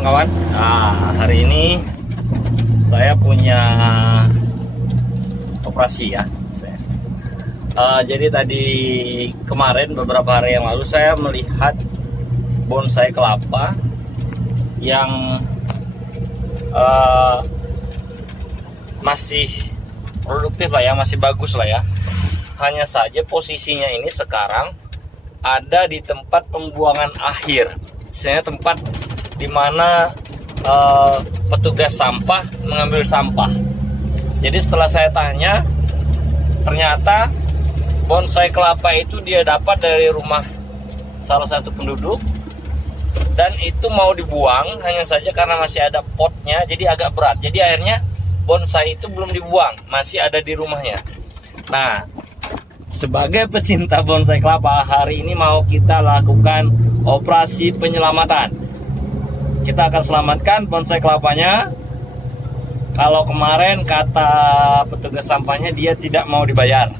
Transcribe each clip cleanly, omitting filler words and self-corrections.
kawan-kawan. Nah, hari ini saya punya operasi ya. Jadi tadi kemarin beberapa hari yang lalu saya melihat bonsai kelapa yang masih produktif lah ya, masih bagus lah ya. Hanya saja posisinya ini sekarang ada di tempat pembuangan akhir, misalnya tempat dimana petugas sampah mengambil sampah. Jadi setelah saya tanya, ternyata bonsai kelapa itu dia dapat dari rumah salah satu penduduk, dan itu mau dibuang, hanya saja karena masih ada potnya jadi agak berat. Jadi akhirnya bonsai itu belum dibuang, masih ada di rumahnya. Nah, sebagai pecinta bonsai kelapa, hari ini mau kita lakukan operasi penyelamatan. Kita akan selamatkan bonsai kelapanya. Kalau kemarin kata petugas sampahnya dia tidak mau dibayar,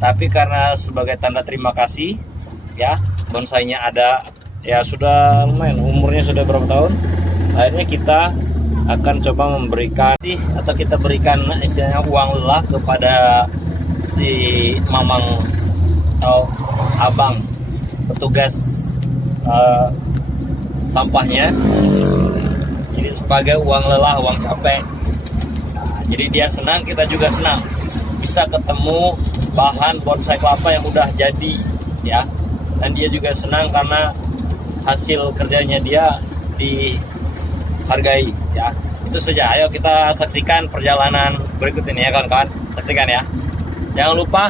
tapi karena sebagai tanda terima kasih ya, bonsainya ada ya, sudah lumayan, umurnya sudah berapa tahun, akhirnya kita akan coba memberikan atau kita berikan istilahnya uang lelah kepada si mamang atau abang petugas sampahnya. Jadi sebagai uang lelah, uang capek. Nah, jadi dia senang, kita juga senang bisa ketemu bahan bonsai kelapa yang udah jadi ya, dan dia juga senang karena hasil kerjanya dia dihargai ya. Itu saja. Ayo kita saksikan perjalanan berikut ini ya kawan-kawan. Saksikan ya. Jangan lupa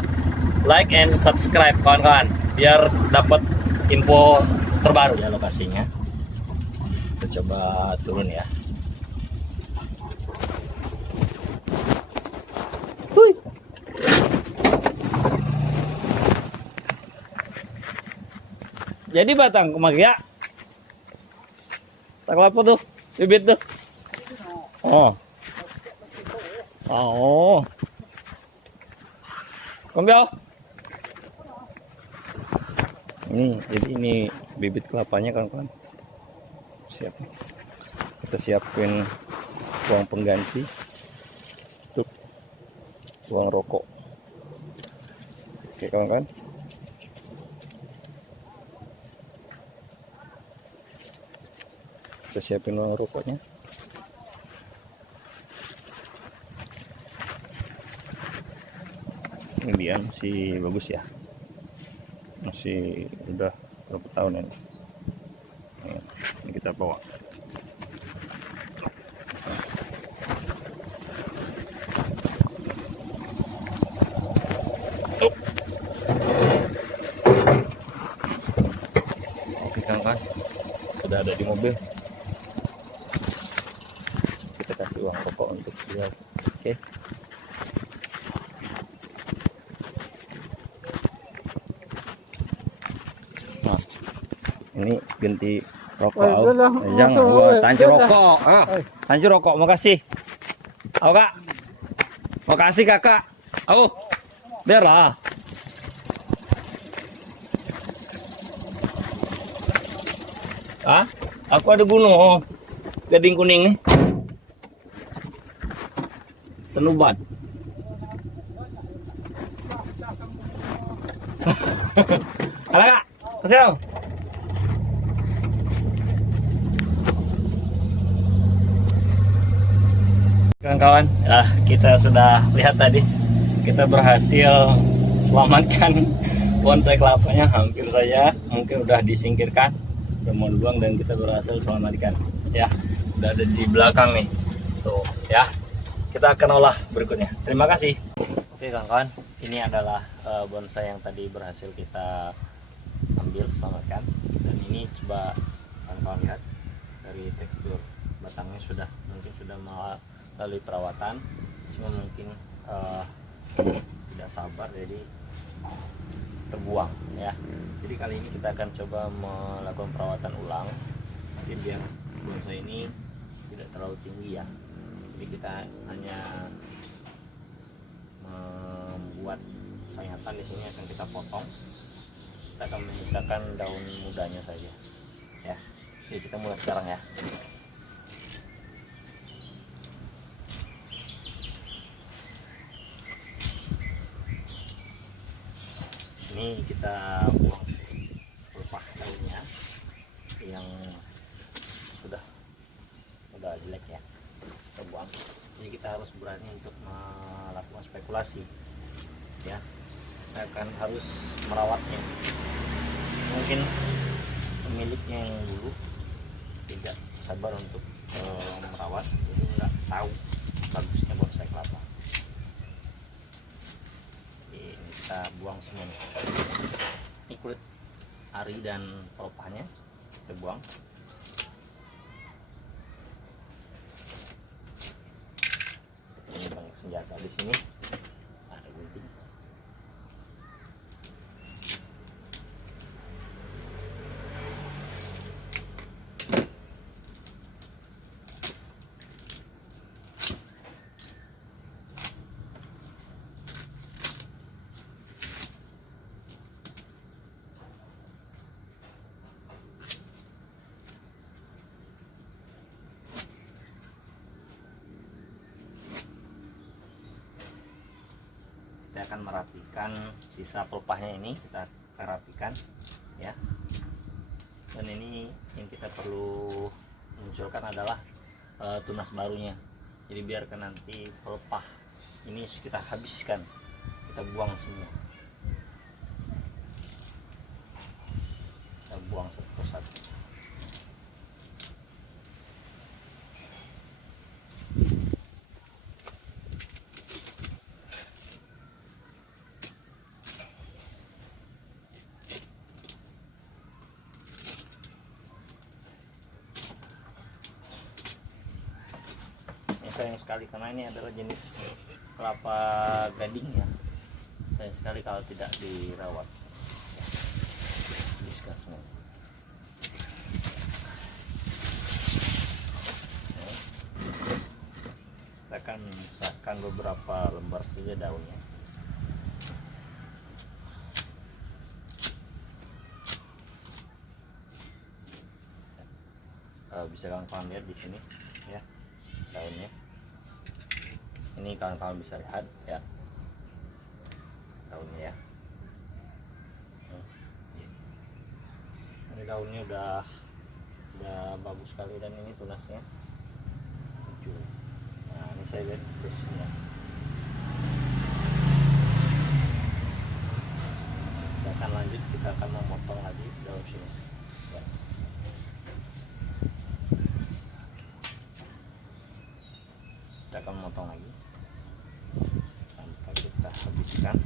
like and subscribe kawan-kawan, biar dapat info terbaru ya lokasinya. Kita coba turun ya. Hui. Jadi batang kemagi ya. Tak apa tuh, bibit tuh. Oh. Oh. Kombil. Jadi ini bibit kelapanya kawan-kawan. Siap. Kita siapin uang pengganti untuk uang rokok. Oke kawan-kawan. Kita siapin uang rokoknya. Ini dia masih bagus ya, masih udah berapa tahun ini. Ini kita bawa. Oke kawan-kawan, sudah ada di mobil. Kita kasih uang rokok untuk dia. Oke. Nah, ini ganti rokok. Jangan gua tanci rokok. Tanci rokok, makasih. Oh kak, makasih kakak. Oh, biarlah. Ah, aku ada gunung gading kuning nih. Tenubat. Halo kak, kesel. Kawan-kawan, kita sudah lihat tadi, kita berhasil selamatkan bonsai kelapanya. Hampir saja mungkin udah disingkirkan, udah mau dibuang, dan kita berhasil selamatkan ya. Udah ada di belakang nih tuh ya. Kita akan olah berikutnya. Terima kasih. Oke kawan-kawan, ini adalah bonsai yang tadi berhasil kita ambil, selamatkan. Dan ini coba kawan-kawan lihat dari tekstur batangnya, sudah mungkin sudah melalui perawatan, cuma mungkin tidak sabar jadi terbuang ya. Jadi kali ini kita akan coba melakukan perawatan ulang, jadi biar bonsai ini tidak terlalu tinggi ya. Jadi kita hanya membuat sayatan di sini, akan kita potong. Kita akan menyisakan daun mudanya saja ya. Jadi kita mulai sekarang ya. Ini kita buang pelepah daunnya yang sudah jelek ya, kita buang. Jadi kita harus berani untuk melakukan spekulasi ya, kita akan harus merawatnya. Mungkin pemiliknya yang dulu tidak sabar untuk merawat, jadi nggak tahu bagusnya bonsai kelapa. Jadi ini kita buang semuanya, ini kulit ari dan pelepahnya kita buang. Ini banyak senjata di sini, ada gunting. Kita akan merapikan sisa pelepahnya, ini kita rapikan ya. Dan ini yang kita perlu munculkan adalah tunas barunya. Jadi biarkan nanti pelepah ini kita habiskan, kita buang semua, kita buang satu persatu. Sayang sekali karena ini adalah jenis kelapa gading ya, sayang sekali kalau tidak dirawat. Habiskan semua. Kita akan misahkan beberapa lembar saja daunnya. Bisa kawan-kawan lihat di sini ya daunnya. Ini kawan-kawan bisa lihat ya daunnya ya. Ini daunnya udah bagus sekali dan ini tunasnya muncul. Nah ini saya lihat terusnya. Kita akan lanjut, kita akan memotong lagi daun sini ya. Kita akan memotong lagi sampai kita habiskan.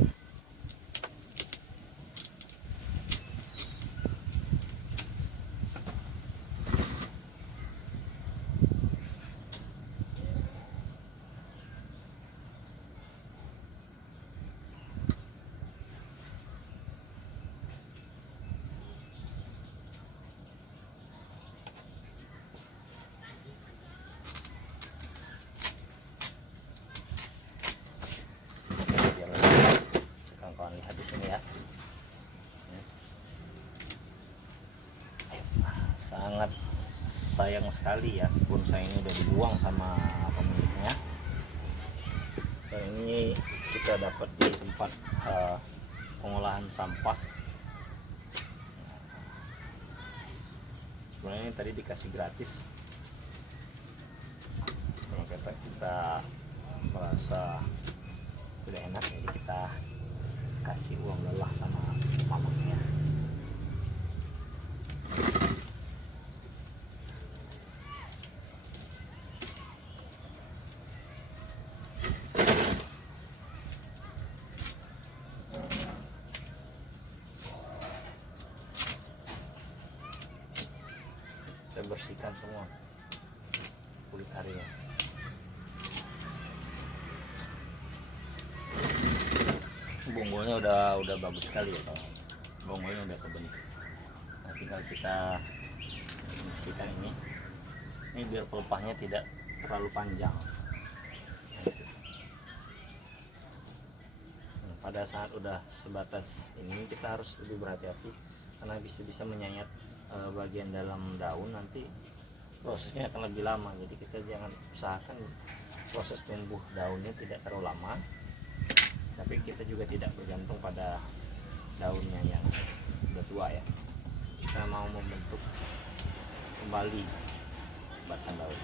Lihat di sini ya. Sangat sayang sekali ya bonsai ini udah dibuang sama pemiliknya. Dan ini kita dapat di tempat pengolahan sampah. Sebenarnya ini tadi dikasih gratis. Ini kata kita merasa tidak enak, jadi kita kasih uang lelah sama mamanya. Kita bersihkan semua kulit arinya. Bonggolnya udah bagus sekali ya, kalau bonggolnya udah kebentuk. Nah, tinggal kita bersihkan ini biar pelepahnya tidak terlalu panjang. Nah, pada saat udah sebatas ini kita harus lebih berhati-hati karena bisa menyayat bagian dalam daun, nanti prosesnya akan lebih lama. Jadi kita jangan usahakan proses tumbuh daunnya tidak terlalu lama, tapi kita juga tidak bergantung pada daunnya yang sudah tua ya. Kita mau membentuk kembali batang daun.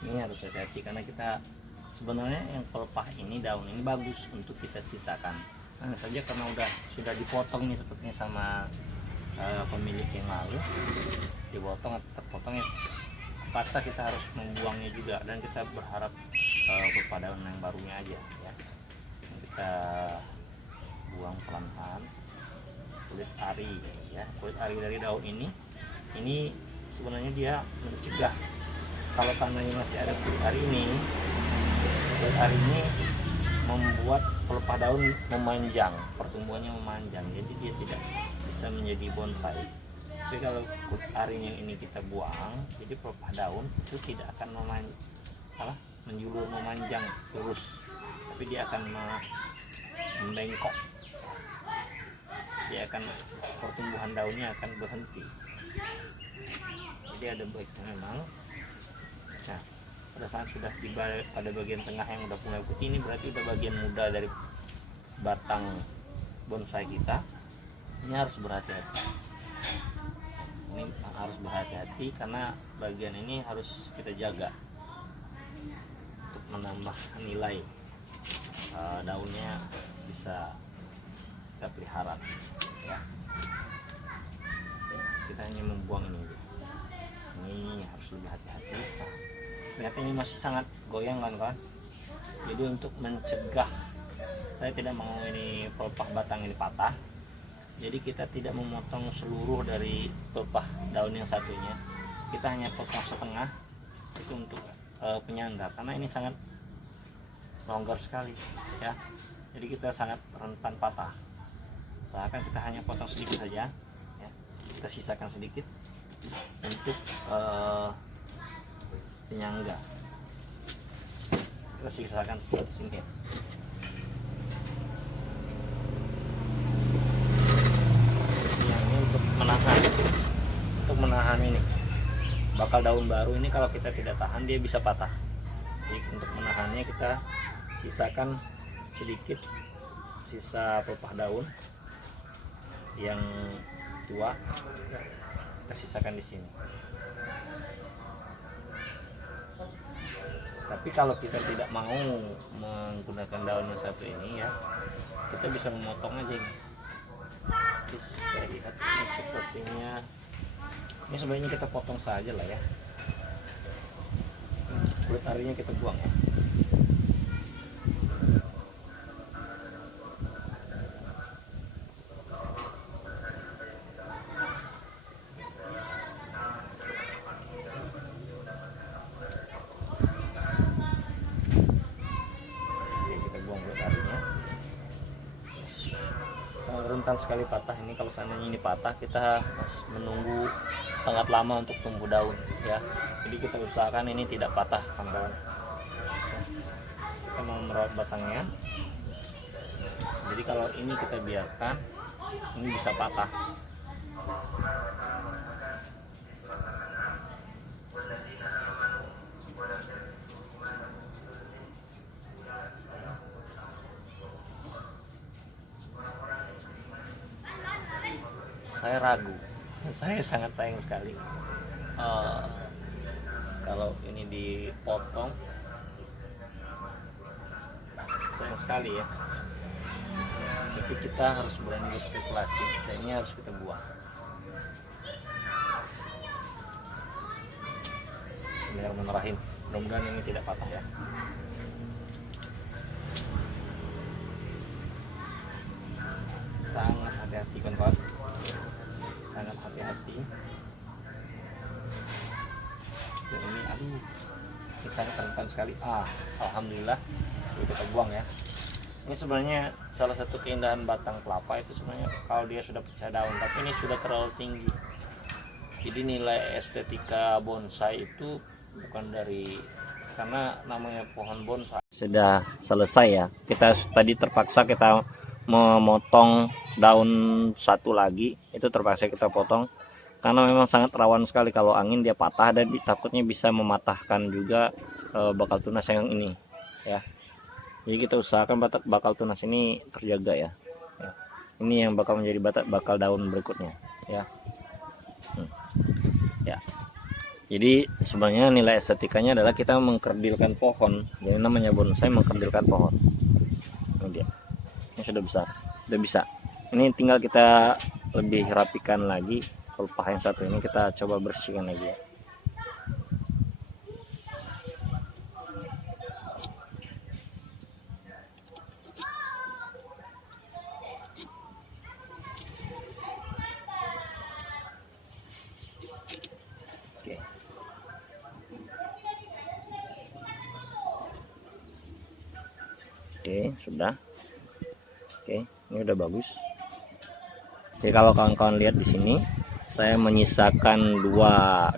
Ini harus hati-hati karena kita sebenarnya yang pelepah ini, daun ini bagus untuk kita sisakan. Hanya saja karena sudah dipotong nih sepertinya sama pemilik yang lalu, dipotong atau terpotong ya, paksa kita harus membuangnya juga, dan kita berharap pelepah daun yang barunya aja ya. Kita buang pelan-pelan kulit ari ya. Kulit ari dari daun ini sebenarnya dia mencegah, kalau tandanya masih ada kulit ari ini membuat pelepah daun memanjang, pertumbuhannya memanjang, jadi dia tidak bisa menjadi bonsai. Tapi kalau kulit arinya ini kita buang, jadi pelepah daun itu tidak akan menjulur memanjang lurus, tapi dia akan membengkok, dia akan, pertumbuhan daunnya akan berhenti. Jadi ada baiknya memang. Nah, pada saat sudah pada bagian tengah yang udah mulai putih, ini berarti udah bagian muda dari batang bonsai kita. Ini harus berhati-hati. Ini harus berhati-hati karena bagian ini harus kita jaga untuk menambah nilai daunnya, bisa kita pelihara ya. Kita hanya membuang ini harus lebih hati-hati. Lihat ini masih sangat goyang kan kawan. Jadi untuk mencegah, saya tidak mau ini pelepah batang ini patah, jadi kita tidak memotong seluruh dari pelepah daun yang satunya, kita hanya potong setengah, itu untuk penyangga, karena ini sangat longgar sekali ya. Jadi kita sangat rentan patah. Usahakan kita hanya potong sedikit saja ya. Kita sisakan sedikit untuk penyangga. Kita sisakan seperti sini. Ini untuk menahan ini bakal daun baru ini. Kalau kita tidak tahan, dia bisa patah. Jadi untuk menahannya kita sisakan sedikit sisa pelepah daun yang tua, kita sisakan di sini. Tapi kalau kita tidak mau menggunakan daun yang satu ini ya, kita bisa memotong aja ini. Saya lihat ini sepertinya, ini sebenarnya kita potong saja lah ya. Kulit arinya kita buang ya. Rentan sekali patah ini. Kalau seandainya ini patah, kita harus menunggu sangat lama untuk tumbuh daun ya. Jadi kita usahakan ini tidak patah kawan-kawan. Kita mau merawat batangnya, jadi kalau ini kita biarkan, ini bisa patah. Saya ragu, saya sangat sayang sekali kalau ini dipotong, sayang sekali ya. Tapi kita harus berani berspekulasi, dan ini harus kita buang. Bismillahirrahmanirrahim. Mudah-mudahan ini tidak patah ya. Sangat hati-hati kan kawan, sangat hati-hati. Dan ini ini sangat rentan sekali. Alhamdulillah kita buang ya. Ini sebenarnya salah satu keindahan batang kelapa itu sebenarnya kalau dia sudah pecah daun, tapi ini sudah terlalu tinggi. Jadi nilai estetika bonsai itu bukan dari karena namanya pohon bonsai sudah selesai ya. Kita tadi terpaksa kita memotong daun satu lagi, itu terpaksa kita potong karena memang sangat rawan sekali kalau angin dia patah, dan takutnya bisa mematahkan juga bakal tunas yang ini ya. Jadi kita usahakan bakal tunas ini terjaga ya. Ini yang bakal menjadi bakal daun berikutnya ya. Ya, jadi sebenarnya nilai estetikanya adalah kita mengkerdilkan pohon. Jadi namanya bonsai mengkerdilkan pohon. Ini dia, ini sudah besar, sudah bisa. Ini tinggal kita lebih rapikan lagi. Pelepah yang satu ini kita coba bersihkan lagi ya. Oke, sudah. Oke, ini udah bagus. Jadi kalau kawan-kawan lihat di sini, saya menyisakan dua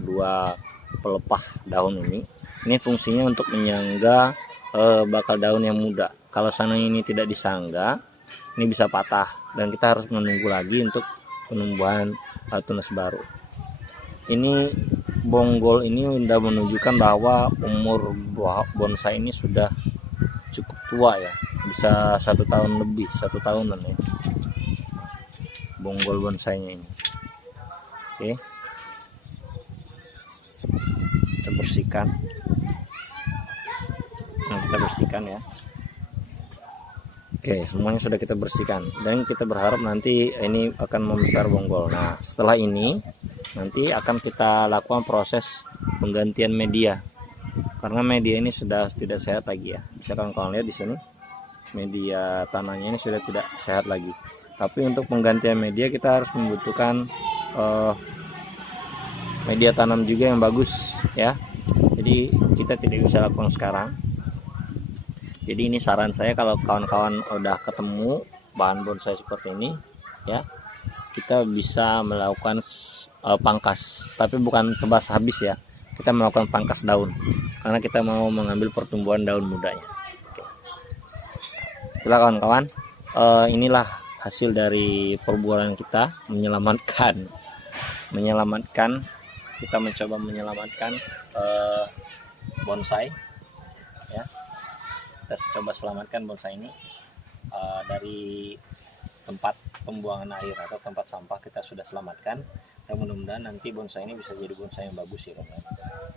pelepah daun ini. Ini fungsinya untuk menyangga bakal daun yang muda. Kalau sana ini tidak disangga, ini bisa patah dan kita harus menunggu lagi untuk penumbuhan tunas baru. Ini bonggol ini sudah menunjukkan bahwa umur bonsai ini sudah cukup tua ya, bisa 1 tahun lebih, 1 tahunan ya bonggol bonsainya ini. Oke, kita bersihkan. Nah, kita bersihkan ya. Oke, semuanya sudah kita bersihkan dan kita berharap nanti ini akan membesar bonggol. Nah, setelah ini nanti akan kita lakukan proses penggantian media. Karena media ini sudah tidak sehat lagi ya. Bisa kawan-kawan lihat di sini, media tanahnya ini sudah tidak sehat lagi. Tapi untuk penggantian media kita harus membutuhkan media tanam juga yang bagus ya. Jadi kita tidak bisa lakukan sekarang. Jadi ini saran saya, kalau kawan-kawan udah ketemu bahan bonsai seperti ini ya, kita bisa melakukan pangkas, tapi bukan tebas habis ya. Kita melakukan pangkas daun karena kita mau mengambil pertumbuhan daun mudanya. Oke. Itulah kawan-kawan, inilah hasil dari perburuan kita menyelamatkan, kita mencoba menyelamatkan bonsai ya. Kita coba selamatkan bonsai ini dari tempat pembuangan air atau tempat sampah, kita sudah selamatkan. Dan mudah-mudahan nanti bonsai ini bisa jadi bonsai yang bagus ya teman-teman.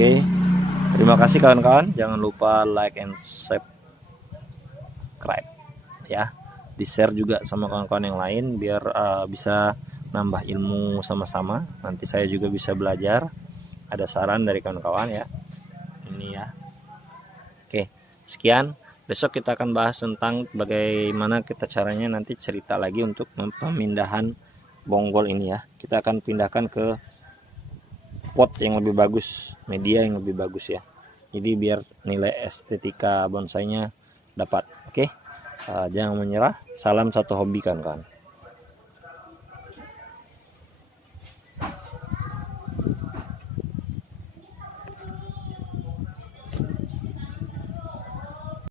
Oke, terima kasih kawan-kawan. Jangan lupa like and subscribe ya. Di share juga sama kawan-kawan yang lain biar bisa nambah ilmu sama-sama. Nanti saya juga bisa belajar. Ada saran dari kawan-kawan ya. Ini ya. Oke, sekian. Besok kita akan bahas tentang bagaimana kita caranya nanti cerita lagi untuk pemindahan bonggol ini ya. Kita akan pindahkan ke pot yang lebih bagus, media yang lebih bagus ya. Jadi biar nilai estetika bonsainya dapat. Oke, jangan menyerah. Salam satu hobi kawan-kawan.